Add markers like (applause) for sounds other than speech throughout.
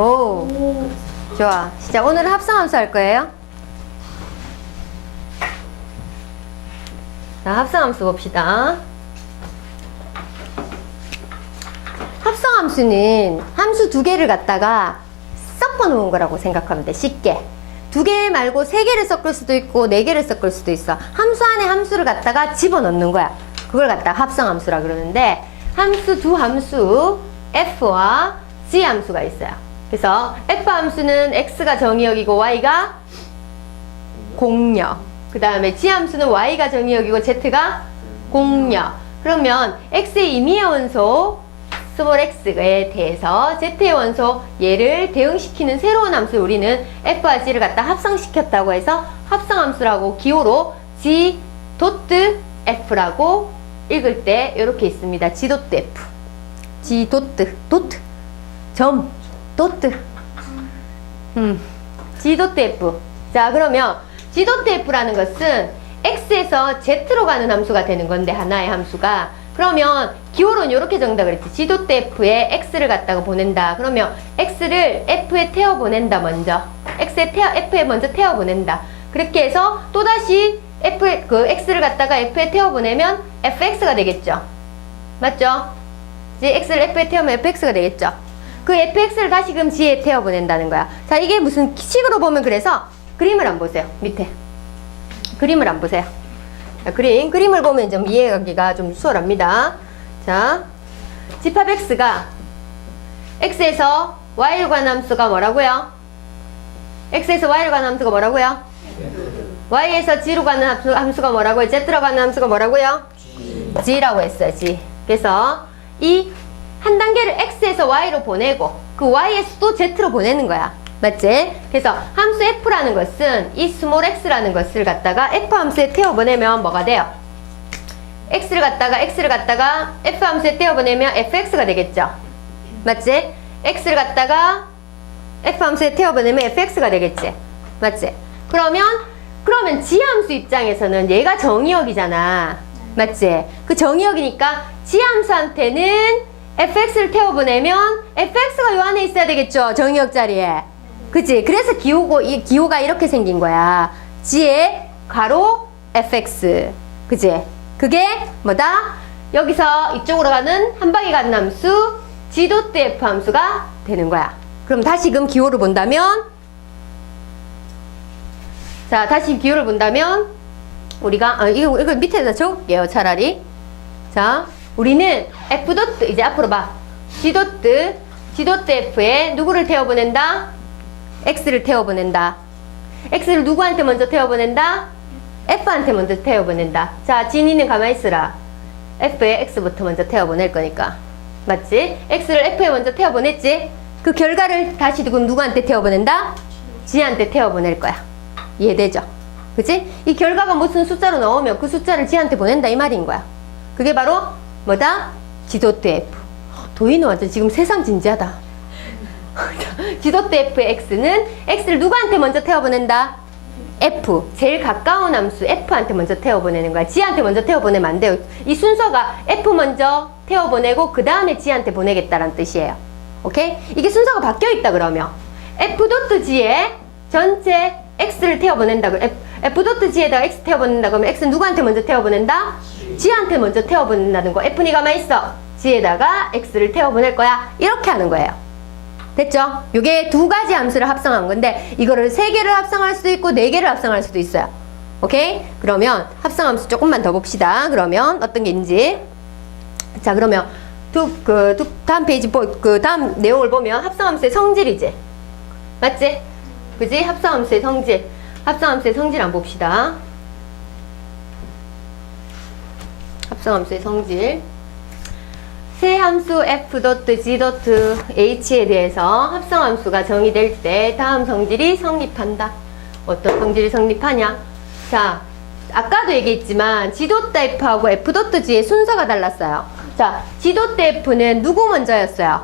오, 좋아. 진짜 오늘은 합성함수 할 거예요. 자, 합성함수 봅시다. 합성함수는 함수 두 개를 갖다가 섞어 놓은 거라고 생각하면 돼. 쉽게. 두 개 말고 세 개를 섞을 수도 있고 네 개를 섞을 수도 있어. 함수 안에 함수를 갖다가 집어넣는 거야. 그걸 갖다 가 합성함수라 그러는데 함수 두 함수 f와 g 함수가 있어요. 그래서 f 함수는 x가 정의역이고 y가 공역. 그 다음에 g 함수는 y가 정의역이고 z가 공역. 그러면 x의 임의의 원소 스몰 x에 대해서 z의 원소 얘를 대응시키는 새로운 함수를 우리는 f와 g를 갖다 합성시켰다고 해서 합성함수라고 기호로 g 도트 f라고 읽을 때 이렇게 있습니다. g 도트 f, g 도트 도트 점 도트 음 g 도트 f 자 그러면 g 도트 f라는 것은 x에서 z로 가는 함수가 되는 건데 하나의 함수가 그러면 기호로는 이렇게 정다 그랬지. 지도 때 F에 X를 갖다가 보낸다. 그러면 X를 F에 태워 보낸다 먼저. X에 태워 F에 먼저 태워 보낸다. 그렇게 해서 또 다시 F에 그 X를 갖다가 F에 태워 보내면 FX가 되겠죠. 맞죠? 이제 X를 F에 태우면 FX가 되겠죠. 그 FX를 다시금 G에 태워 보낸다는 거야. 자, 이게 무슨 식으로 보면 그래서 그림을 안 보세요. 밑에. 그림을 안 보세요. 자, 그림, 그림을 보면 좀 이해하기가 좀 수월합니다. 자, 집합 x가 x에서 y를 관한 함수가 뭐라고요? x에서 y를 관한 함수가 뭐라고요? y에서 g로 가는 함수, 함수가 뭐라고요? z로 가는 함수가 뭐라고요? g라고 했어요, g. 그래서 이 한 단계를 x에서 y로 보내고 그 y에서 또 z로 보내는 거야. 맞지? 그래서 함수 f라는 것은 이 스몰 x라는 것을 갖다가 f 함수에 태워 보내면 뭐가 돼요? x를 갖다가 x를 갖다가 f 함수에 태워 보내면 fx가 되겠죠. 맞지? x를 갖다가 f 함수에 태워 보내면 fx가 되겠지. 맞지? 그러면 그러면 g 함수 입장에서는 얘가 정의역이잖아. 맞지? 그 정의역이니까 g 함수한테는 fx를 태워 보내면 fx가 요 안에 있어야 되겠죠. 정의역 자리에. 그치? 그래서 기호고, 이 기호가 이렇게 생긴 거야. g의 가로 fx. 그치? 그게 뭐다? 여기서 이쪽으로 가는 한 방에 가는 함수 g 도트 f 함수가 되는 거야. 그럼 다시금 기호를 본다면 자, 다시 기호를 본다면 우리가 아, 이거 이거 밑에다 적을게요. 차라리. 자, 우리는 f 도트 이제 앞으로 봐. g 도트 g 도트 f에 누구를 태워 보낸다? x를 태워 보낸다. x를 누구한테 먼저 태워 보낸다? f한테 먼저 태워 보낸다. 자, 진이는 가만히 있으라. f에 x부터 먼저 태워 보낼 거니까. 맞지? x를 f에 먼저 태워 보냈지? 그 결과를 다시 누구 누구한테 태워 보낸다? g한테 태워 보낼 거야. 이해되죠? 그치? 이 결과가 무슨 숫자로 나오면 그 숫자를 지한테 보낸다 이 말인 거야. 그게 바로 뭐다? 지도트 F. 도희는 완전 지금 세상 진지하다. (laughs) 지도트 F의 X는 X를 누구한테 먼저 태워보낸다? F. 제일 가까운 함수 F한테 먼저 태워보내는 거야. G한테 먼저 태워보내면 안 돼요. 이 순서가 F 먼저 태워보내고 그 다음에 G한테 보내겠다라는 뜻이에요. 오케이? 이게 순서가 바뀌어 있다 그러면 F 도트 G에 전체 X를 태워보낸다. F, F 도트 G에다가 X 태워보낸다. 그러면 X는 누구한테 먼저 태워보낸다? G한테 먼저 태워보낸다는 거. F니 가만 있어. G에다가 X를 태워보낼 거야. 이렇게 하는 거예요. 됐죠? 이게 두 가지 함수를 합성한 건데 이거를 세 개를 합성할 수도 있고 네 개를 합성할 수도 있어요. 오케이? 그러면 합성함수 조금만 더 봅시다. 그러면 어떤 게 있는지. 자, 그러면 두, 그, 두, 다음 페이지, 보, 그 다음 내용을 보면 합성함수의 성질이지. 맞지? 그지? 합성함수의 성질. 합성함수의 성질 안 봅시다. 합성함수의 성질. 세 함수 f 도트 g 도트 h에 대해서 합성함수가 정의될 때 다음 성질이 성립한다. 어떤 성질이 성립하냐? 자, 아까도 얘기했지만 g 도트 f하고 f 도트 g의 순서가 달랐어요. 자, g 도트 f는 누구 먼저였어요?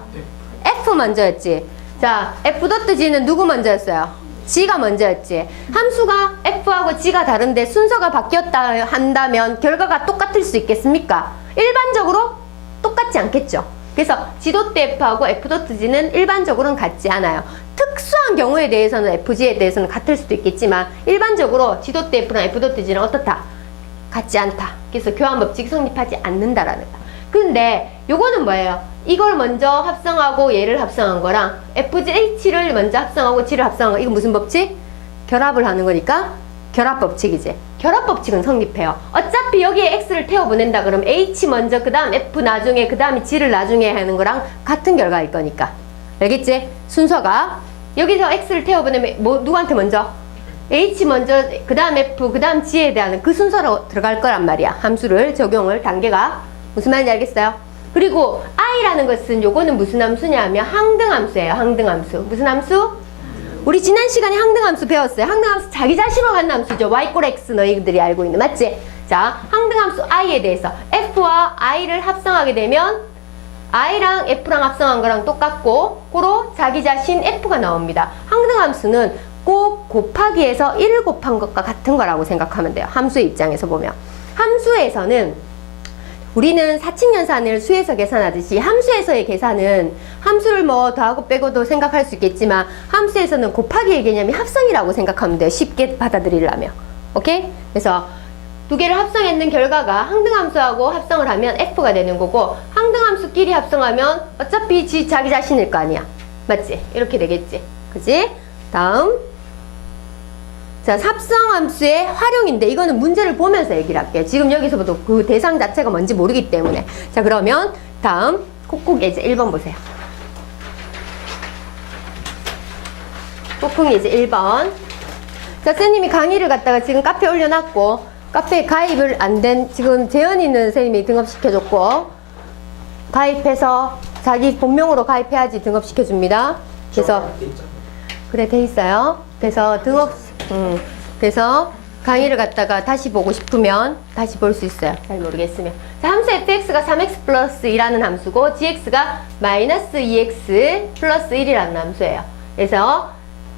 f 먼저였지. 자, f 도트 g는 누구 먼저였어요? G가 먼저였지. 함수가 f하고 g가 다른데 순서가 바뀌었다 한다면 결과가 똑같을 수 있겠습니까? 일반적으로 똑같지 않겠죠. 그래서 지도대 F하고 F.G는 일반적으로는 같지 않아요. 특수한 경우에 대해서는 FG에 대해서는 같을 수도 있겠지만 일반적으로 지도대 F랑 F.G는 어떻다? 같지 않다. 그래서 교환 법칙이 성립하지 않는다라는 거. 근데 요거는 뭐예요? 이걸 먼저 합성하고 얘를 합성한 거랑 FH를 먼저 합성하고 G를 합성한 거 이거 무슨 법칙? 결합을 하는 거니까 결합 법칙이지. 결합 법칙은 성립해요. 어차피 여기에 X를 태워 보낸다 그러면 H 먼저 그 다음 F 나중에 그 다음에 G를 나중에 하는 거랑 같은 결과일 거니까. 알겠지? 순서가 여기서 X를 태워 보내면 뭐 누구한테 먼저? H 먼저 그 다음 F 그 다음 G에 대한 그 순서로 들어갈 거란 말이야. 함수를 적용을 단계가 무슨 말인지 알겠어요? 그리고 i라는 것은 요거는 무슨 함수냐면 항등함수예요. 항등함수. 무슨 함수? 우리 지난 시간에 항등함수 배웠어요. 항등함수 자기 자신으로 가는 함수죠. y 꼴 x 너희들이 알고 있는 맞지? 자, 항등함수 i에 대해서 f와 i를 합성하게 되면 i랑 f랑 합성한 거랑 똑같고 고로 자기 자신 f가 나옵니다. 항등함수는 꼭 곱하기에서 1을 곱한 것과 같은 거라고 생각하면 돼요. 함수의 입장에서 보면. 함수에서는 우리는 사칙 연산을 수에서 계산하듯이 함수에서의 계산은 함수를 뭐 더하고 빼고도 생각할 수 있겠지만 함수에서는 곱하기의 개념이 합성이라고 생각하면 돼요. 쉽게 받아들이려면. 오케이? 그래서 두 개를 합성했는 결과가 항등함수하고 합성을 하면 F가 되는 거고 항등함수끼리 합성하면 어차피 지 자기 자신일 거 아니야. 맞지? 이렇게 되겠지. 그지? 다음 자, 삽성함수의 활용인데 이거는 문제를 보면서 얘기를 할게요. 지금 여기서부터 그 대상 자체가 뭔지 모르기 때문에. 자, 그러면 다음 콕콕 예제 1번 보세요. 콕콕 예제 1번. 자, 선생님이 강의를 갖다가 지금 카페에 올려놨고 카페에 가입을 안 된 지금 재현 있는 선생님이 등업시켜줬고 가입해서 자기 본명으로 가입해야지 등업시켜줍니다. 그래서 그래 돼 있어요. 그래서 등업 음, 그래서 강의를 갖다가 다시 보고 싶으면 다시 볼 수 있어요. 잘 모르겠으면. 자, 함수 fx가 3x 플러스 2라는 함수고 gx가 마이너스 2x 플러스 1이라는 함수예요. 그래서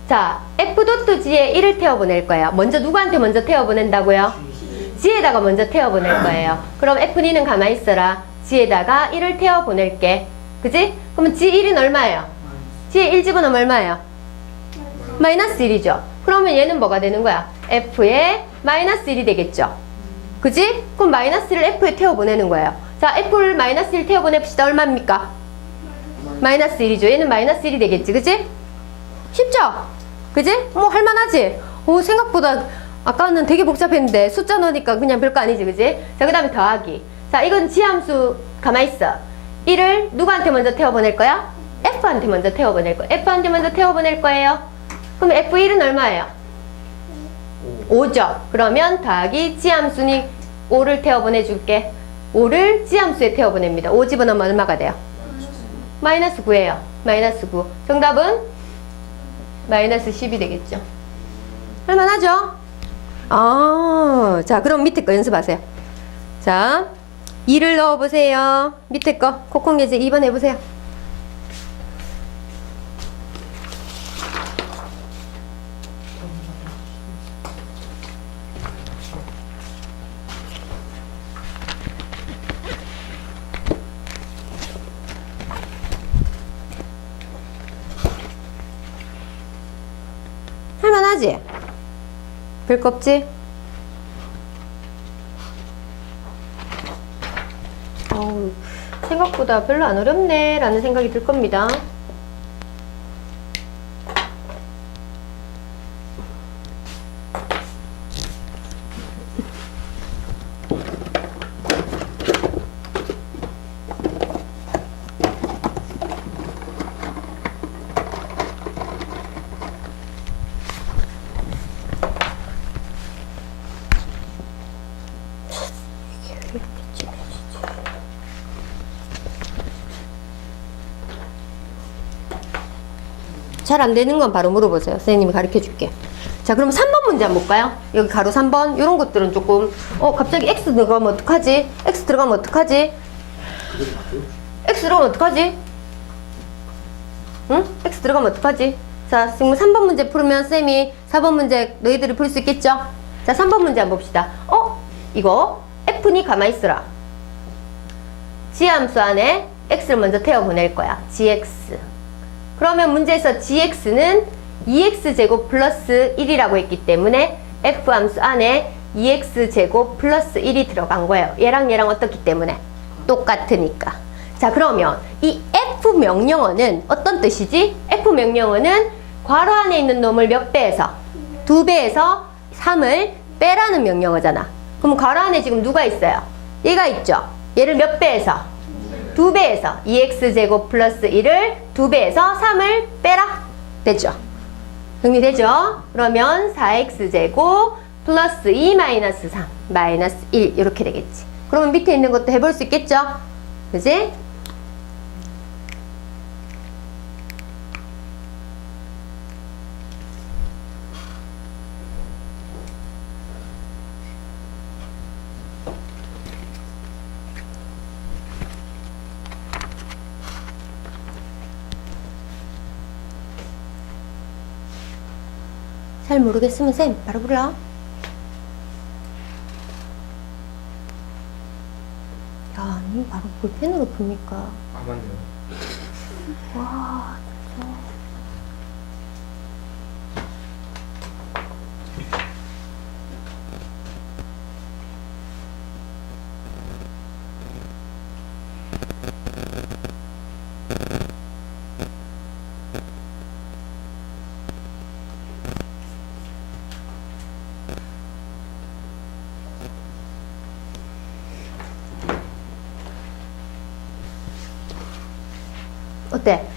자, f.g에 1을 태워보낼 거예요. 먼저 누구한테 먼저 태워보낸다고요? g에다가 먼저 태워보낼 거예요. 그럼 f2는 가만히 있어라. g에다가 1을 태워보낼게. 그지? 그러면 g1은 얼마예요? g에 1 집어넣으면 얼마예요? 마이너스 1이죠. 그러면 얘는 뭐가 되는 거야? f에 마이너스 1이 되겠죠. 그지? 그럼 마이너스 1을 f에 태워보내는 거예요. 자, f를 마이너스 1 태워보냅시다. 얼마입니까? 마이너스 1이죠. 얘는 마이너스 1이 되겠지. 그지? 쉽죠? 그지? 뭐 할만하지? 오, 생각보다 아까는 되게 복잡했는데 숫자 넣으니까 그냥 별거 아니지. 그지? 자, 그 다음에 더하기. 자, 이건 지함수 가만히 있어. 1을 누구한테 먼저 태워보낼 거야? f한테 먼저 태워보낼 거야. f한테 먼저 태워보낼 거예요. 그럼 f1은 얼마예요? 5죠. 그러면 더하기 지함수니 5를 태워 보내줄게. 5를 지함수에 태워 보냅니다. 5 집어넣으면 얼마가 돼요? 마이너스 9예요. 마이너스 9. 정답은 마이너스 10이 되겠죠. 할만하죠? 아, 자, 그럼 밑에 거 연습하세요. 자, 2를 넣어보세요. 밑에 거, 콕콕 예제 2번 해보세요. 할만하지? 별거 없지? 어우, 생각보다 별로 안 어렵네 라는 생각이 들 겁니다. 잘 안 되는 건 바로 물어보세요. 선생님이 가르쳐 줄게. 자, 그럼 3번 문제 한번 볼까요? 여기 가로 3번. 이런 것들은 조금, 어, 갑자기 X 들어가면 어떡하지? X 들어가면 어떡하지? X 들어가면 어떡하지? 응? X 들어가면 어떡하지? 자, 지금 3번 문제 풀으면 쌤이 4번 문제 너희들이 풀 수 있겠죠? 자, 3번 문제 한번 봅시다. 어? 이거 F니 가만히 있어라. 지함수 안에 x를 먼저 태워 보낼 거야. gx. 그러면 문제에서 gx는 2x제곱 플러스 1이라고 했기 때문에 f 함수 안에 2x제곱 플러스 1이 들어간 거예요. 얘랑 얘랑 어떻기 때문에? 똑같으니까. 자, 그러면 이 f 명령어는 어떤 뜻이지? f 명령어는 괄호 안에 있는 놈을 몇 배에서? 두 배에서 3을 빼라는 명령어잖아. 그럼 괄호 안에 지금 누가 있어요? 얘가 있죠? 얘를 몇 배에서? 두 배에서 2x제곱 플러스 1을 두 배에서 3을 빼라. 됐죠? 정리되죠? 그러면 4x제곱 플러스 2 마이너스 3 마이너스 1 이렇게 되겠지. 그러면 밑에 있는 것도 해볼 수 있겠죠? 그지? 잘 모르겠으면 쌤 바로 불러. 야, 니 바로 볼펜으로 풉니까? 아 맞네요. 와,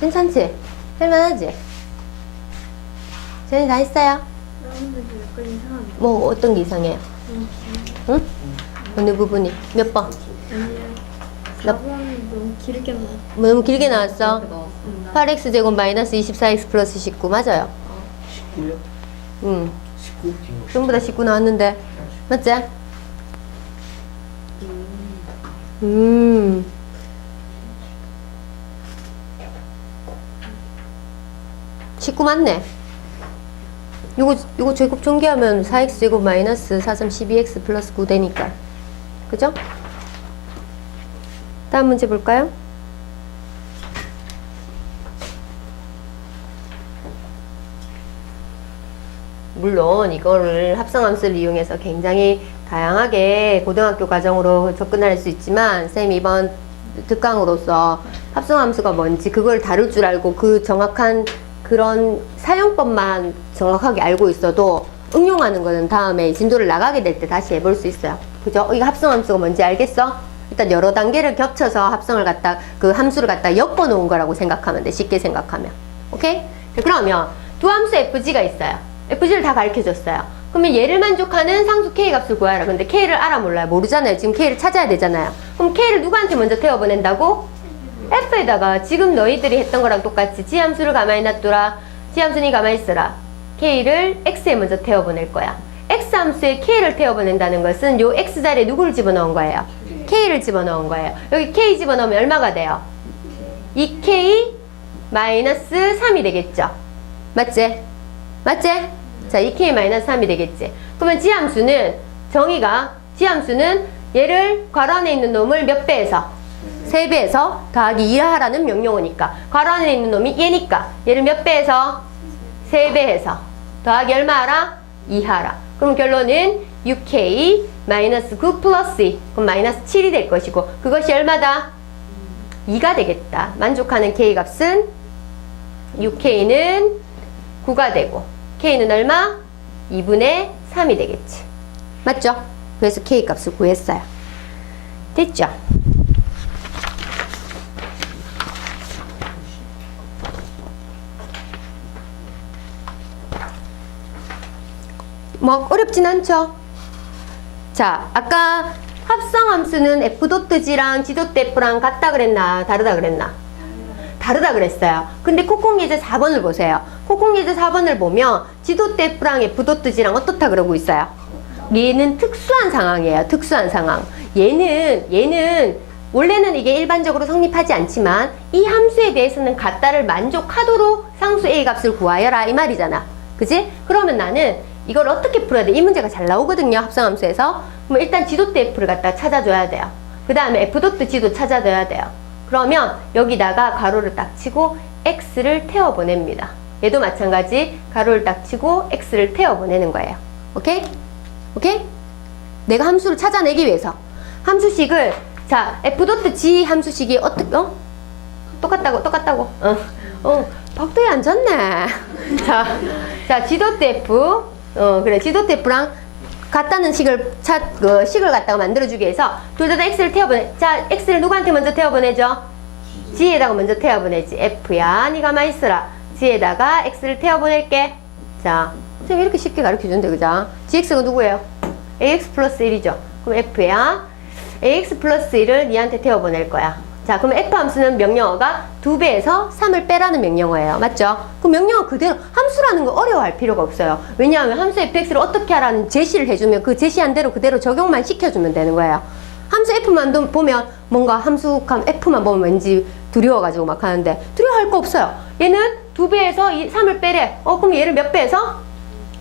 괜찮지? 할만하지? 쟤네 다 했어요? 뭐 어떤 게 이상해요? 응. 응? 어느 부분이? 몇 번? 나- 4번이 너무 길게 나왔어. 뭐 너무 길게 나왔어? 응. 8x 제곱 마이너스 24x 플러스 19 맞아요? 19요? 응 19? 전부 다 19 나왔는데 맞지? 음 19 맞네 요거 요거 제곱 전개하면 4x 제곱 마이너스 4 3 12x 플러스 9 되니까 그죠? 다음 문제 볼까요? 물론 이거를 합성함수를 이용해서 굉장히 다양하게 고등학교 과정으로 접근할 수 있지만 쌤 이번 특강으로서 합성함수가 뭔지 그걸 다룰 줄 알고 그 정확한 그런 사용법만 정확하게 알고 있어도 응용하는 거는 다음에 진도를 나가게 될 때 다시 해볼 수 있어요. 그죠? 이 합성함수가 뭔지 알겠어? 일단 여러 단계를 겹쳐서 합성을 갖다 그 함수를 갖다 엮어 놓은 거라고 생각하면 돼. 쉽게 생각하면. 오케이? 자, 그러면 두 함수 fg가 있어요. fg를 다 가르쳐 줬어요. 그러면 얘를 만족하는 상수 k 값을 구하라. 근데 k를 알아 몰라요. 모르잖아요. 지금 k를 찾아야 되잖아요. 그럼 k를 누구한테 먼저 태워 보낸다고? F에다가 지금 너희들이 했던 거랑 똑같이 지함수를 가만히 놔두라. 지함수니 가만히 있어라. k를 x에 먼저 태워 보낼 거야. x 함수에 k를 태워 보낸다는 것은 요 x 자리에 누구를 집어넣은 거예요? k를 집어넣은 거예요. 여기 k 집어넣으면 얼마가 돼요? 2k 마이너스 3이 되겠죠? 맞지? 맞지? 자, 2k 마이너스 3이 되겠지? 그러면 지함수는 정의가 지함수는 얘를 괄호 안에 있는 놈을 몇 배에서? 3배에서 더하기 2하라는 명령어니까 괄호 안에 있는 놈이 얘니까 얘를 몇 배에서? 3배에서 더하기 얼마 하라? 2하라 그럼 결론은 6k 마이너스 9 플러스 2 그럼 마이너스 7이 될 것이고 그것이 얼마다? 2가 되겠다 만족하는 k 값은 6k는 9가 되고 k는 얼마? 2분의 3이 되겠지 맞죠? 그래서 k 값을 구했어요 됐죠? 뭐 어렵진 않죠? 자, 아까 합성함수는 f.g랑 g.f랑 같다 그랬나 다르다 그랬나? 다르다 그랬어요. 근데 코콩 예제 4번을 보세요. 코콩 예제 4번을 보면 g.f랑 f.g랑 어떻다 그러고 있어요? 얘는 특수한 상황이에요. 특수한 상황. 얘는 얘는 원래는 이게 일반적으로 성립하지 않지만 이 함수에 대해서는 같다를 만족하도록 상수 A 값을 구하여라 이 말이잖아. 그지? 그러면 나는 이걸 어떻게 풀어야 돼? 이 문제가 잘 나오거든요. 합성함수에서. 그럼 일단 지도 때 F를 갖다 찾아줘야 돼요. 그 다음에 F.G도 찾아줘야 돼요. 그러면 여기다가 가로를 딱 치고 x를 태워 보냅니다. 얘도 마찬가지 가로를 딱 치고 x를 태워 보내는 거예요. 오케이? 오케이? 내가 함수를 찾아내기 위해서 함수식을 자 f g 함수식이 어떻게 어? 똑같다고 똑같다고 어, 어 박도희 앉았네 (laughs) 자, 자 g f 어 그래. g f랑 같다는 식을 찾, 그 식을 갖다가 만들어주기 위해서 둘 다 x를 태워보내. 자 x를 누구한테 먼저 태워보내죠? G에다가 먼저 태워보내지. F야. 니가 가만 있어라. G에다가 x를 태워보낼게. 자 선생님 이렇게 쉽게 가르쳐준대 그죠? Gx가 누구예요? Ax 플러스 1이죠. 그럼 f야. Ax 플러스 1을 니한테 태워보낼 거야 자 그럼 f 함수는 명령어가 2배에서 3을 빼라는 명령어예요 맞죠? 그 명령어 그대로 함수라는 거 어려워할 필요가 없어요 왜냐하면 함수 fx를 어떻게 하라는 제시를 해주면 그 제시한 대로 그대로 적용만 시켜주면 되는 거예요 함수 f만 도- 보면 뭔가 함수 감 f만 보면 왠지 두려워가지고 막 하는데 두려워할 거 없어요 얘는 2배에서 3을 빼래 어 그럼 얘를 몇 배에서?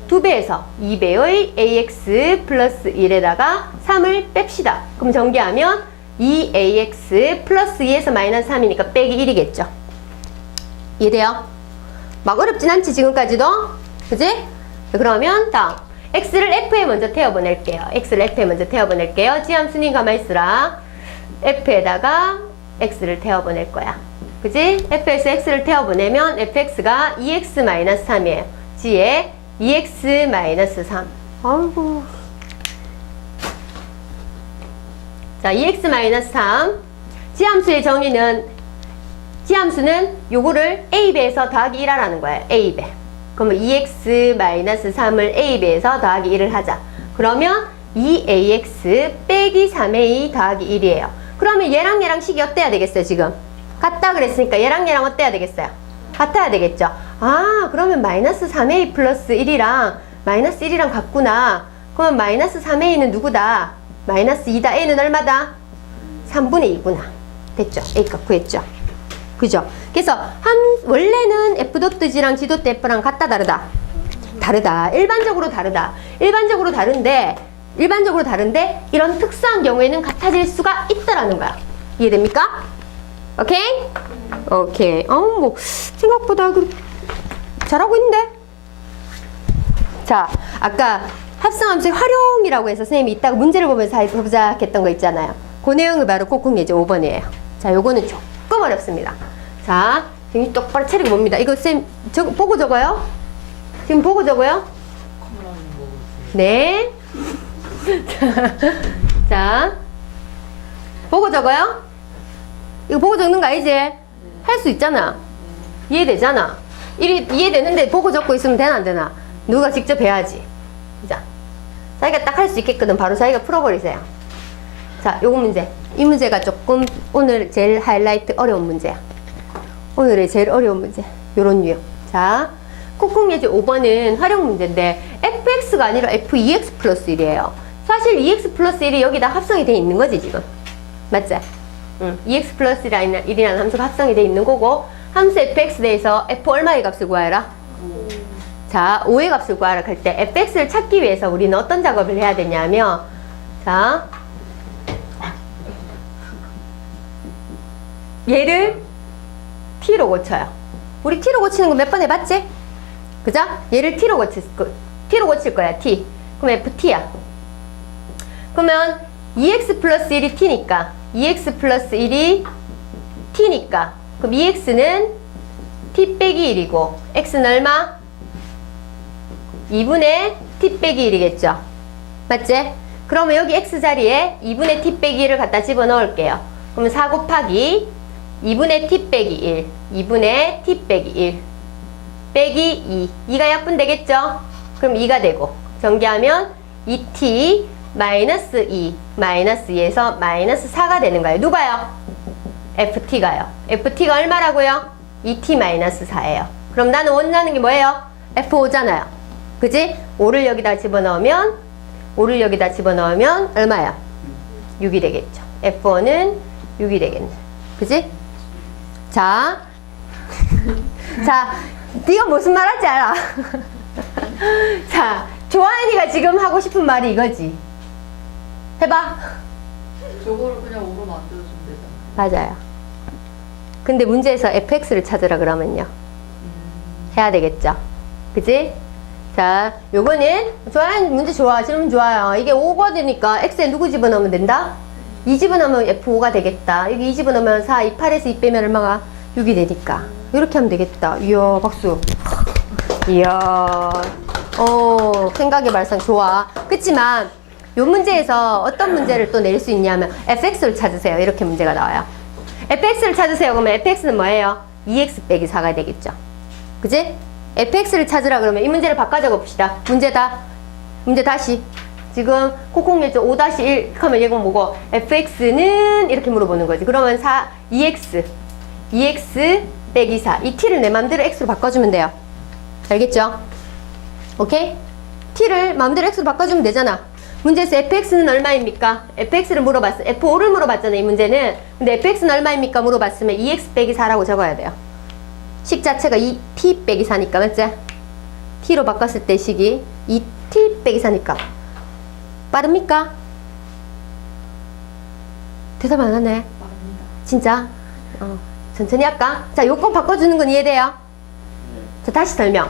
2배에서 2배의 ax 플러스 1에다가 3을 뺍시다. 그럼 전개하면 2ax 플러스 2에서 마이너스 3이니까 빼기 1이겠죠. 이해돼요? 막 어렵진 않지 지금까지도? 그지? 그러면 다음 x를 f에 먼저 태워보낼게요. x를 f에 먼저 태워보낼게요. 지함수님 가만히 있으라. f에다가 x를 태워보낼 거야. 그지? f에서 x를 태워보내면 fx가 2x-3이에요. g에 2x-3. 아이고. 자, 2x-3. 지함수의 정의는, 지함수는 요거를 a배에서 더하기 1하라는 거예요. a배. 그러면 2x-3을 a배에서 더하기 1을 하자. 그러면 2ax 빼기 3a 더하기 1이에요. 그러면 얘랑 얘랑 식이 어때야 되겠어요, 지금? 같다 그랬으니까 얘랑 얘랑 어때야 되겠어요? 같아야 되겠죠? 아, 그러면 마이너스 3a 플러스 1이랑 마이너스 1이랑 같구나. 그러면 마이너스 3a는 누구다? 마이너스 2다. a는 얼마다? 3분의 2구나. 됐죠? a값 구했죠? 그죠? 그래서 한 원래는 f.g랑 g.f랑 같다 다르다. 다르다. 일반적으로 다르다. 일반적으로 다른데 일반적으로 다른데 이런 특수한 경우에는 같아질 수가 있다라는 거야. 이해됩니까? 오케이? 오케이. 어, 뭐 생각보다 그 잘하고 있는데. 자, 아까 합성함수의 활용이라고 해서 선생님이 이따가 문제를 보면서 해보자 했던 거 있잖아요. 그 내용이 바로 꼭꼭 예제 5번이에요. 자, 요거는 조금 어렵습니다. 자, 지금 똑바로 차리고 봅니다. 이거 쌤 저, 보고 적어요? 지금 보고 적어요? 네. (laughs) 자, 보고 적어요? 이거 보고 적는 거 아니지? 할 수 있잖아. 이해되잖아. 이 이해되는데 보고 적고 있으면 되나 안 되나? 누가 직접 해야지. 자, 자기가 딱 할 수 있게끔 바로 자기가 풀어버리세요. 자, 요거 문제. 이 문제가 조금 오늘 제일 하이라이트 어려운 문제야. 오늘의 제일 어려운 문제. 요런 유형. 자, 콩콩 예제 5번은 활용 문제인데 fx가 아니라 f2x 플러스 1이에요. 사실 2x 플러스 1이 여기다 합성이 돼 있는 거지, 지금. 맞지? 응. 2x 플러스 1이라는 함수가 합성이 돼 있는 거고 함수 fx 대해서 f 얼마의 값을 구하라? 자, 5의 값을 구하라 할 때 fx를 찾기 위해서 우리는 어떤 작업을 해야 되냐면 자, 얘를 t로 고쳐요. 우리 t로 고치는 거 몇 번 해봤지? 그죠? 얘를 t로 고칠, 거, t로 고칠 거야, t. 그럼 ft야. 그러면 2x 플러스 1이 t니까 2x 플러스 1이 t니까 그럼 2x는 t 빼기 1이고 x는 얼마? 2분의 t 빼기 1이겠죠. 맞지? 그러면 여기 x 자리에 2분의 t 빼기 1을 갖다 집어넣을게요. 그러면 4 곱하기 2분의 t 빼기 1, 2분의 t 빼기 1 빼기 2. 2가 약분 되겠죠? 그럼 2가 되고 전개하면 2t 마이너스 2 마이너스 2에서 마이너스 4가 되는 거예요. 누가요? ft가요. ft가 얼마라고요? 2t 마이너스 4예요. 그럼 나는 원하는 게 뭐예요? f5잖아요. 그지? 5를 여기다 집어넣으면 5를 여기다 집어넣으면 얼마야? 6이 되겠죠. f5는 6이 되겠네. 그지? 자. (laughs) 자, 네가 무슨 말 할지 알아. (laughs) 자, 조한이가 지금 하고 싶은 말이 이거지. 해봐. 저거를 그냥 오로 만들어주면 되잖아. 맞아요. 근데 문제에서 fx를 찾으라 그러면요. 해야 되겠죠. 그지? 자, 요거는 좋아요. 문제 좋아. 질문 좋아요. 이게 5가 되니까 x에 누구 집어넣으면 된다? 2 집어넣으면 f5가 되겠다. 여기 2 집어넣으면 4, 2, 8에서 2 빼면 얼마가? 6이 되니까. 이렇게 하면 되겠다. 이야, 박수. 이야, 어, 생각의 발상 좋아. 그치만, 요 문제에서 어떤 문제를 또 낼 수 있냐면, fx를 찾으세요. 이렇게 문제가 나와요. fx를 찾으세요. 그러면 fx는 뭐예요? 2x 빼기 4가 되겠죠. 그지? Fx를 찾으라 그러면 이 문제를 바꿔 적어 봅시다. 문제다. 문제 다시. 지금 콩콩밀조 5-1 하면 얘가 뭐고? fx는 이렇게 물어보는 거지. 그러면 4, 2x. 2x 빼기 4. 이 t를 내 맘대로 x로 바꿔주면 돼요. 알겠죠? 오케이? t를 마음대로 x로 바꿔주면 되잖아. 문제에서 fx는 얼마입니까? fx를 물어봤어. f5를 물어봤잖아, 이 문제는. 근데 fx는 얼마입니까? 물어봤으면 2x 빼기 4라고 적어야 돼요. 식 자체가 2t 빼기 4니까, 맞지? t로 바꿨을 때 식이 2t 빼기 4니까. 빠릅니까? 대답 안 하네. 진짜? 어, 천천히 할까? 자, 요건 바꿔주는 건 이해돼요? 자, 다시 설명.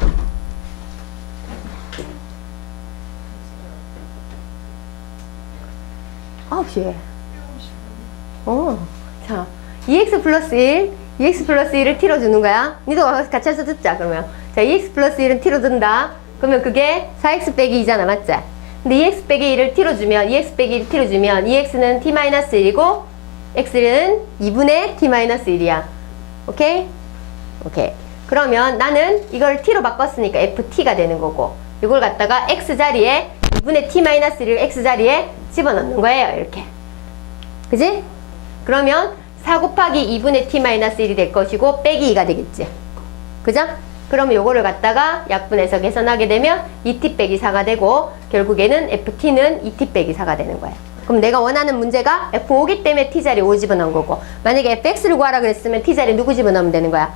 아홉 시에. 어, 자, 2x 플러스 1, 2x 플러스 1을 t로 주는 거야. 니도 같이 해서 듣자, 그러면. 자, 2x 플러스 1은 t로 든다. 그러면 그게 4x 빼기 2잖아, 맞지? 근데 2x 빼기 1을 t로 주면, 2x 빼기 1을 t로 주면, 2x는 t-1이고, x는 2분의 t-1이야. 오케이? 오케이. 그러면 나는 이걸 t로 바꿨으니까 ft가 되는 거고, 이걸 갖다가 x 자리에 2분의 t-1을 x 자리에 집어넣는 거예요, 이렇게. 그지? 그러면 4 곱하기 2분의 t-1이 될 것이고 빼기 2가 되겠지. 그죠? 그러면 요거를 갖다가 약분해서 계산하게 되면 2t 빼기 4가 되고 결국에는 ft는 2t 빼기 4가 되는 거예요. 그럼 내가 원하는 문제가 f5기 때문에 t 자리 5 집어넣은 거고 만약에 fx를 구하라 그랬으면 t 자리 누구 집어넣으면 되는 거야?